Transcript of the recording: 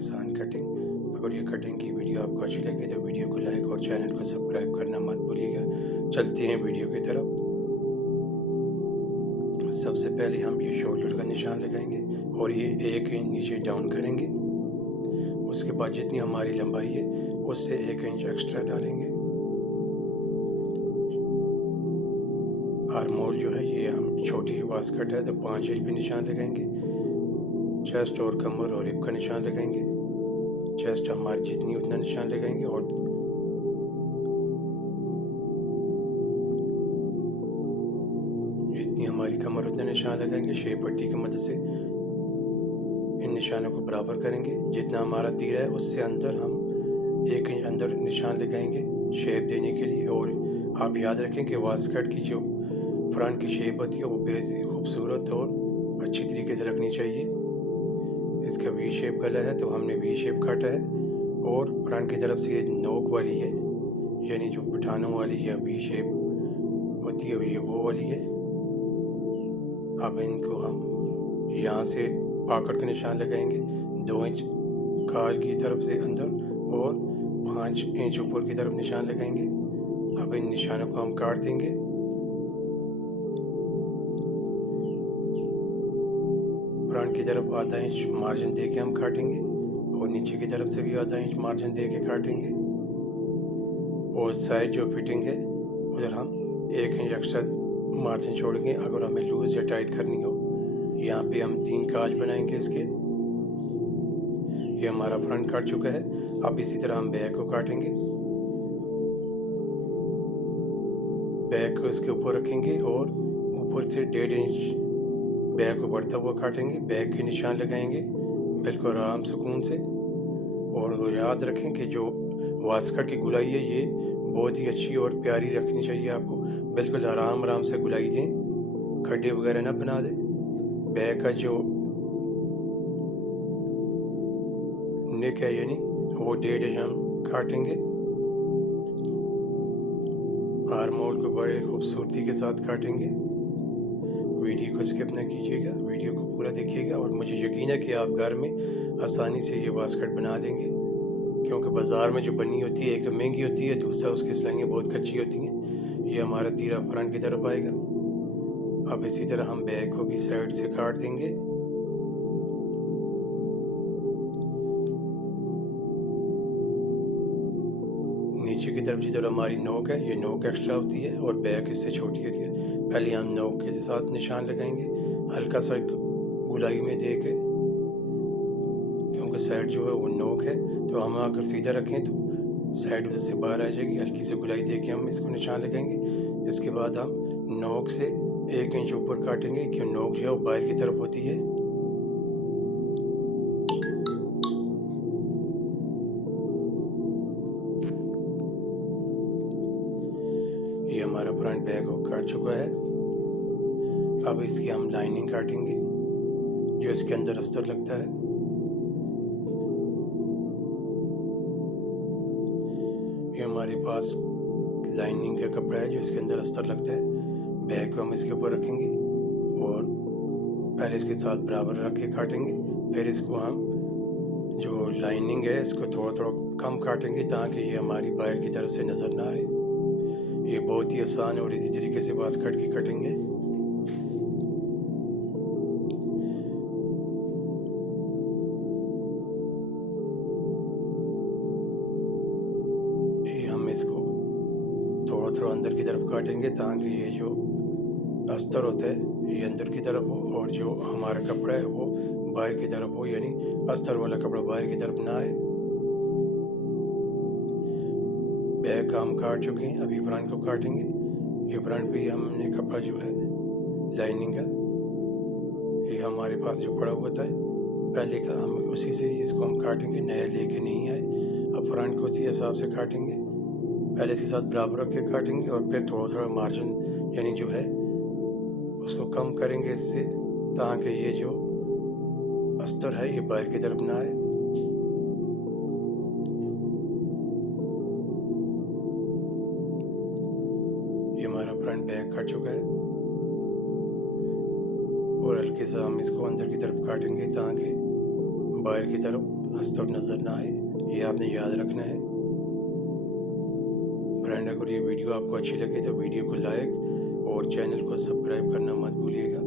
आसान कटिंग। अगर ये कटिंग की वीडियो आपको अच्छी लगे तो वीडियो को लाइक और चैनल को सब्सक्राइब करना मत भूलिएगा। चलते हैं वीडियो की तरफ। सबसे पहले हम ये शोल्डर का निशान लगाएंगे और ये 1 इंच नीचे डाउन करेंगे। उसके बाद जितनी हमारी लंबाई है उससे 1 इंच एक्स्ट्रा डालेंगे। आर्म होल जो है ये हम छोटी वास्कट है तो 5 इंच पे निशान लगाएंगे। चेस्ट और कमर और हिप का निशान लगाएंगे। चेस्ट हमारी जितनी उतना निशान लगाएंगे और जितनी हमारी कमर उतना निशान लगाएंगे। शेप पट्टी की मदद से इन निशानों को बराबर करेंगे। जितना हमारा तीर है उससे अंदर हम 1 इंच अंदर निशान लगाएंगे शेप देने के लिए। और आप याद रखें कि वास्कट की जो फ्रंट की शेप होती है वो बेहद खूबसूरत और अच्छी तरीके से रखनी चाहिए। इसका वी शेप गला है तो हमने वी शेप काटा है और फ्रंट की तरफ से ये नोक वाली है, यानी जो पठानों वाली या वी शेप होती है ये वो वाली है। अब इनको हम यहाँ से पॉकेट का निशान लगाएंगे 2 इंच काज की तरफ से अंदर और 5 इंच ऊपर की तरफ निशान लगाएंगे। अब इन निशानों को हम काट देंगे। फ्रंट की तरफ आधा इंच मार्जिन दे के हम काटेंगे और नीचे की तरफ से भी आधा इंच मार्जिन दे के काटेंगे। और साइड जो फिटिंग है उधर हम 1 इंच एक्स्ट्रा मार्जिन छोड़ेंगे अगर हमें लूज या टाइट करनी हो। यहाँ पे हम 3 काज बनाएंगे इसके। ये हमारा फ्रंट काट चुका है। अब इसी तरह हम बैक को काटेंगे। बैक को इसके ऊपर रखेंगे और ऊपर से 1.5 इंच बैक को बढ़ता हुआ काटेंगे। बैक के निशान लगाएंगे बिल्कुल आराम सुकून से। और याद रखें कि जो वास्कट की गुलाई है ये बहुत ही अच्छी और प्यारी रखनी चाहिए आपको। बिल्कुल आराम से गुलाई दें, खड्डे वगैरह ना बना दें। बैक का जो नेक है यानी वो 1.5 इंच हम काटेंगे। आर्म होल को बड़े खूबसूरती के साथ काटेंगे। वीडियो को स्किप ना कीजिएगा, वीडियो को पूरा देखिएगा और मुझे यकीन है कि आप घर में आसानी से ये वास्कट बना लेंगे। क्योंकि बाज़ार में जो बनी होती है एक महंगी होती है, दूसरा उसकी सिलाइयाँ बहुत कच्ची होती हैं। ये हमारा तीरा फ्रंट की तरफ आएगा। अब इसी तरह हम बैक को भी साइड से काट देंगे। नीचे की तरफ जिधर हमारी नोक है ये नोक एक्स्ट्रा होती है और बैक इससे छोटी होती है। पहले हम नोक के साथ निशान लगाएंगे हल्का सा गुलाई में दे के, क्योंकि साइड जो है वो नोक है तो हम अगर सीधा रखें तो साइड उधर से बाहर आ जाएगी। हल्की सी गुलाई दे के हम इसको निशान लगाएंगे। इसके बाद हम नोक से 1 इंच ऊपर काटेंगे क्योंकि नोक जो है वो बाहर की तरफ होती है। ये हमारा फ्रंट बैक को काट चुका है। अब इसकी हम लाइनिंग काटेंगे जो इसके अंदर अस्तर लगता है। ये हमारे पास लाइनिंग का कपड़ा है जो इसके अंदर अस्तर लगता है। बैक को हम इसके ऊपर रखेंगे और पहले इसके साथ बराबर रख के काटेंगे। फिर इसको हम जो लाइनिंग है इसको थोड़ा थोड़ा कम काटेंगे ताकि ये हमारी बाहर की तरफ से नज़र ना आए। ये बहुत ही आसान और इसी तरीके से वास्कट की कटिंग है। ये हम इसको थोड़ा थोड़ा अंदर की तरफ काटेंगे ताकि ये जो अस्तर होता है ये अंदर की तरफ हो और जो हमारा कपड़ा है वो बाहर की तरफ हो, यानी अस्तर वाला कपड़ा बाहर की तरफ ना आए। बैक का हम काट चुके हैं, अभी फ्रंट को काटेंगे। ये फ्रंट पे हमने कपड़ा जो है लाइनिंग का ये हमारे पास जो पड़ा हुआ था पहले का, हम उसी से इसको हम काटेंगे, नया लेके नहीं आए। अब फ्रंट को उसी हिसाब से काटेंगे। पहले इसके साथ बराबर रख के काटेंगे और फिर थोड़ा थोड़ा मार्जिन यानी जो है उसको कम करेंगे इससे ताकि ये जो अस्तर है ये बाहर की तरफ ना आए। ये हमारा फ्रंट बैक कट चुका है और हल्के से हम इसको अंदर की तरफ काटेंगे ताकि बाहर की तरफ अस्तर नज़र ना आए, ये आपने याद रखना है। फ्रेंड, अगर ये वीडियो आपको अच्छी लगे तो वीडियो को लाइक और चैनल को सब्सक्राइब करना मत भूलिएगा।